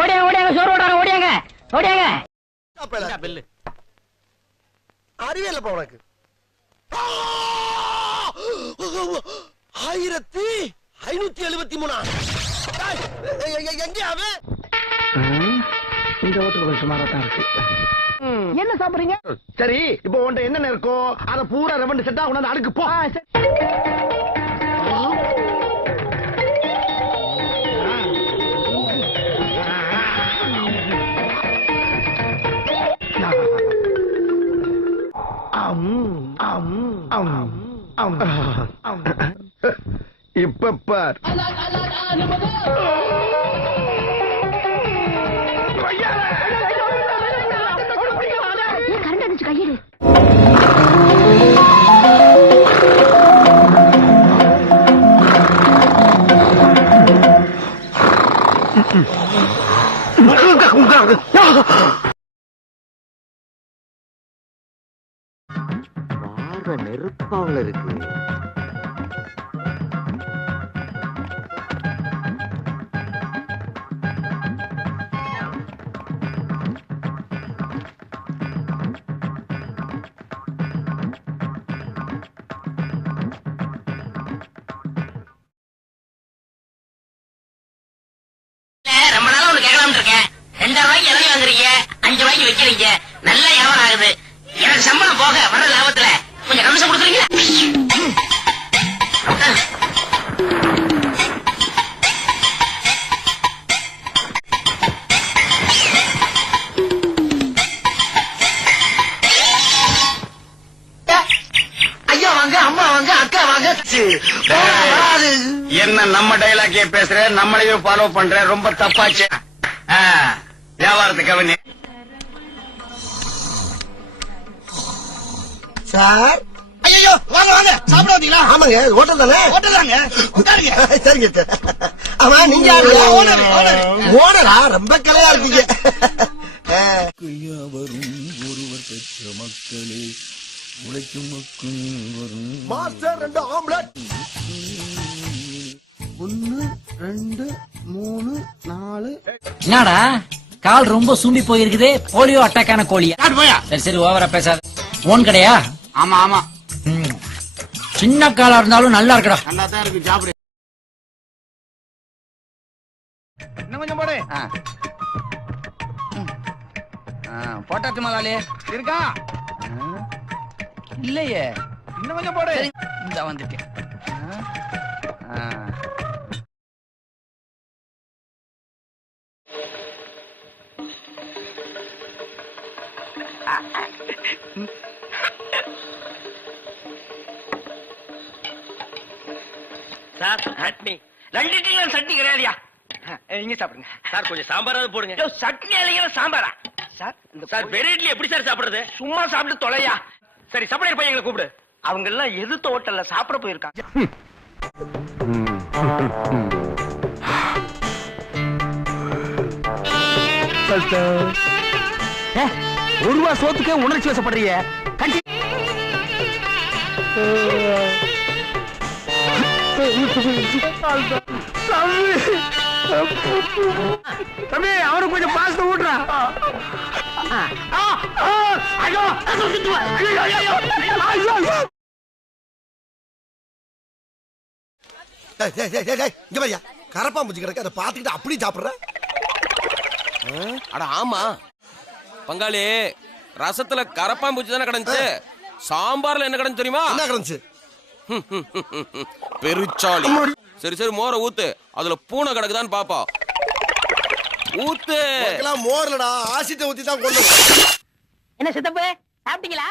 ஓடியாங்க ஓடியாங்க சோறு ஓடாங்க ஓடியாங்க ஓடியாங்க. பில்லு அறிவே இல்லப்பா உனக்கு. 1573 எங்கேயாவே இந்த ஹோட்டல் சுமாரா தான் இருக்கு. என்ன சாப்பிடுறீங்க? சரி, இப்போ உன்ட என்னென்ன இருக்கோ அத பூரா ரெவண்டு செட்டா கொண்டாந்து அடுக்கு போ. இப்ப பார். கரண்ட் அடிச்சு கையிடு. நெருப்பாவில் இருக்கு. ரொம்ப நாளா ஒண்ணு கேட்கலாம்னு இருக்கேன். 2 ரூபாய்க்கு இறங்கி வந்துறீங்க, 5 ரூபாய்க்கு வைக்கிறீங்க. நல்ல வியாபாரம் ஆகுது. எனக்கு சம்பளம் போக வர லாபத்துல கொஞ்சம் கமிஷன் கொடுத்துறீங்களா? ஐயா வாங்க, அம்மா வாங்க, அக்கா வாங்க. என்ன நம்ம டைலாக்கே பேசுற, நம்மளையே ஃபாலோ பண்ற, ரொம்ப தப்பாச்சு. வியாபாரத்துக்கு அவனே சார். ஐயோ வாங்க வாங்க, சாப்பிட வந்தீங்களா? ஆமாங்க, ஹோட்டல் தானே. ஹோட்டல் தாங்க, உட்காருங்க. சரிங்க சார். ஆமா, நீங்க ஓனர்? ஓனரா? ரொம்ப கலையா இருக்கீங்க. வரும் ஒருவர் பெற்ற மக்களே உழைக்கும் மக்கள் வரும். Master 2 omelette. 1 2 3 4. என்னடா கால் ரொம்ப சூம்பி போயிருக்குது? போலியோ அட்டாக்கான கோழியா? சரி சரி, ஓவரா பேசாத. ஓன் கடையா? ஆமா ஆமா, சின்ன காலா இருந்தாலும் நல்லா இருக்கடா. நல்லா தான் இருக்கு. சாப்பிடு. இன்னும் கொஞ்சம் போடு. போட்டாச்சு முதலாளி. இருக்கா? இல்லையே. இன்னும் கொஞ்சம் போடு. இந்த வந்துட்டேன். சார் சட்னி 2 இட்லி சட்னி கிடையாதுயா. இங்க சாப்பிடுங்க சார், கொஞ்சம் சாம்பாராவது போடுங்க. சட்னி அலைக்கிற சாம்பாரா சார். இந்த சார்? வெறும் இட்லி எப்படி சார் சாப்பிடுறது? சும்மா சாப்பிட்டு தொலையா. சரி, சப்ளையர் பையங்களை கூப்பிடு. அவங்க எல்லாம் எதிர்த்த ஹோட்டல்ல சாப்பிட போயிருக்காங்க. ஒரு ரூபா சோத்துக்கே உணர்ச்சி வசப்படுறீங்க. தம்பி, அவனுக்கு கொஞ்சம் பாசத்தை ஊட்டுறா. இங்க பாரியா, கரப்பாம்பூச்சி கிடக்கு, அதை பாத்துக்கிட்டு அப்படியே சாப்பிடுற. அட ஆமா பங்காளி, ரசத்துல கரப்பாம்பூச்சி தானே கிடந்துச்சு. சாம்பார்ல என்ன கிடந்து தெரியுமா? என்ன கிடந்துச்சு? பெருச்சாளி. சரி சரி, மோரை ஊத்து. அதுல பூனை கிடக்குதான்னு பாப்பா. ஊத்து. மோர்லடா, ஆசிட்ட ஊத்தி தான் கொண்டு. என்ன சித்தப்பு சாப்பிட்டீங்களா?